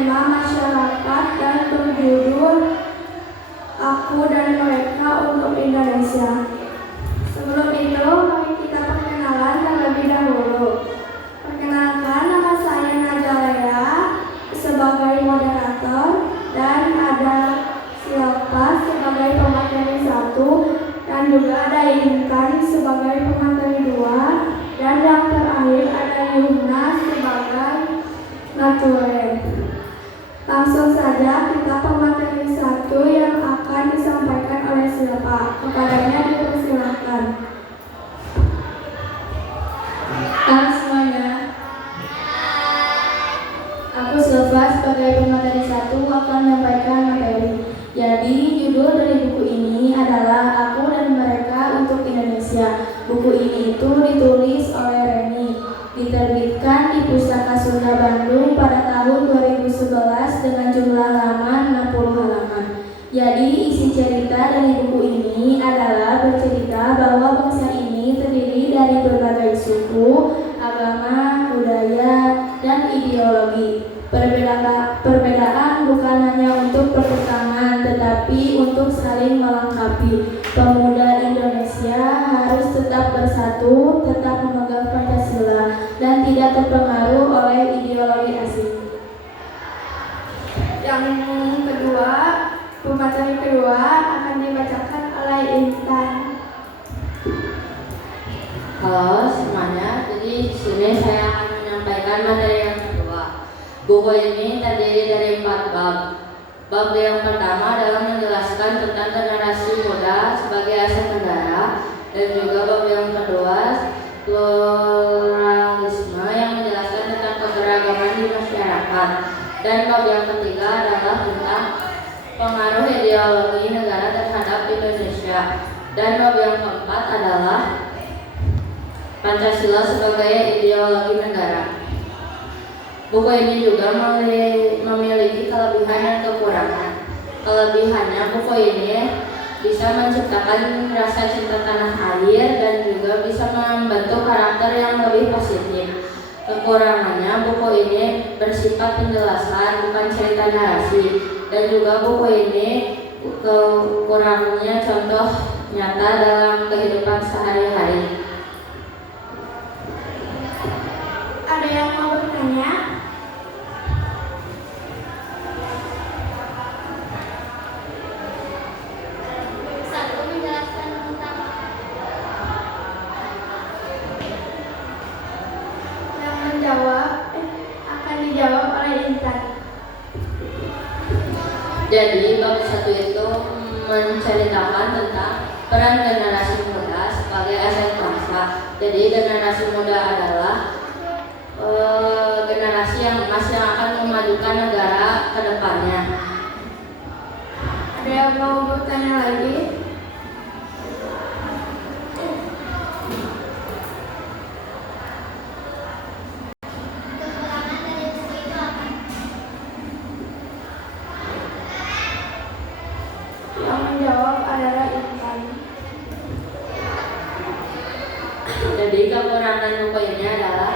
tema masyarakat dan berjudul Aku dan Mereka untuk Indonesia. Sebelum itu, mari kita perkenalan terlebih dahulu. Perkenalkan, nama saya Najaleya sebagai moderator dan ada Silva sebagai pemateri 1 dan juga ada Intan sebagai pemateri 2 dan yang terakhir ada Yumna sebagai naturen. Langsung saja kita pemateri 1 yang akan disampaikan oleh Silva. Kepadanya dipersilakan. Halo semuanya. Aku Silva sebagai pemateri 1 akan menyampaikan materi. Jadi judul dari buku ini adalah Aku dan Mereka untuk Indonesia. Buku ini itu ditulis oleh Reni, diterbitkan di Pustaka Sunda Bandung pada tahun 2011 dengan jumlah halaman 60 halaman. Jadi isi cerita dari buku ini adalah bercerita bahwa bangsa ini terdiri dari berbagai suku, agama, budaya, dan ideologi. Perbedaan bukan hanya untuk pertentangan, tetapi untuk saling melengkapi. Pemuda Indonesia harus tetap bersatu, tetap memegang Pancasila, dan tidak terpengaruh oleh ideologi asing. Yang kedua, pemateri kedua akan dibacakan oleh Intan. Halo semuanya, jadi di sini saya akan menyampaikan materi yang kedua. Buku ini terdiri dari 4 bab. Bab yang pertama adalah menjelaskan tentang generasi muda sebagai aset negara, dan juga bab yang kedua pluralisme yang menjelaskan tentang keberagaman di masyarakat, dan bab yang ketiga adalah tentang pengaruh ideologi negara terhadap Indonesia, dan bab yang keempat adalah Pancasila sebagai ideologi negara. Buku ini juga memiliki kelebihan dan kekurangan. Kelebihannya, buku ini bisa menciptakan rasa cinta tanah air dan juga bisa membentuk karakter yang lebih positif. Kekurangannya, buku ini bersifat penjelasan, bukan cerita narasi. Dan juga buku ini kekurangannya contoh nyata dalam kehidupan sehari-hari. Ada yang mau bertanya? Akan dijawab oleh Intan. Jadi bab 1 itu menceritakan tentang peran generasi muda sebagai aset bangsa. Jadi generasi muda adalah generasi yang emas yang akan memajukan negara ke depannya. Ada yang mau bertanya lagi? Yang menjawab adalah Intan. Jadi kekurangan buku ini adalah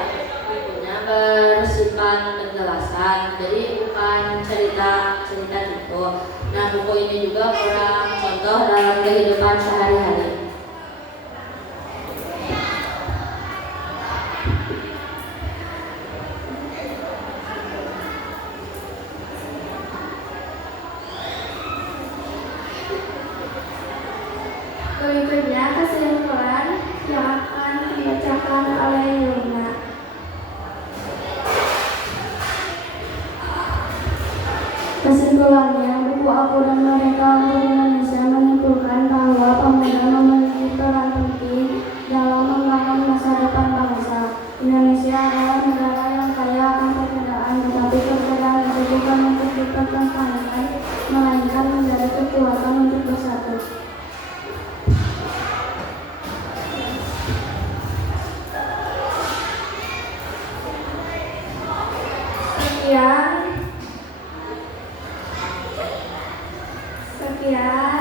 bukunya bersifat penjelasan, jadi bukan cerita gitu. Nah, buku ini juga kurang contoh dalam kehidupan sehari-hari. Berikutnya kesimpulan yang akan dibacakan oleh Yumna. Kesimpulannya, buku Aku dan Mereka untuk Indonesia menyimpulkan bahwa pemuda memiliki peran penting dalam membangun masa depan bangsa. Indonesia adalah negara yang kaya akan perbedaan, tetapi perbedaan itu bukan untuk dipertentangkan, melainkan menjadi kekuatan untuk bersatu. Sekian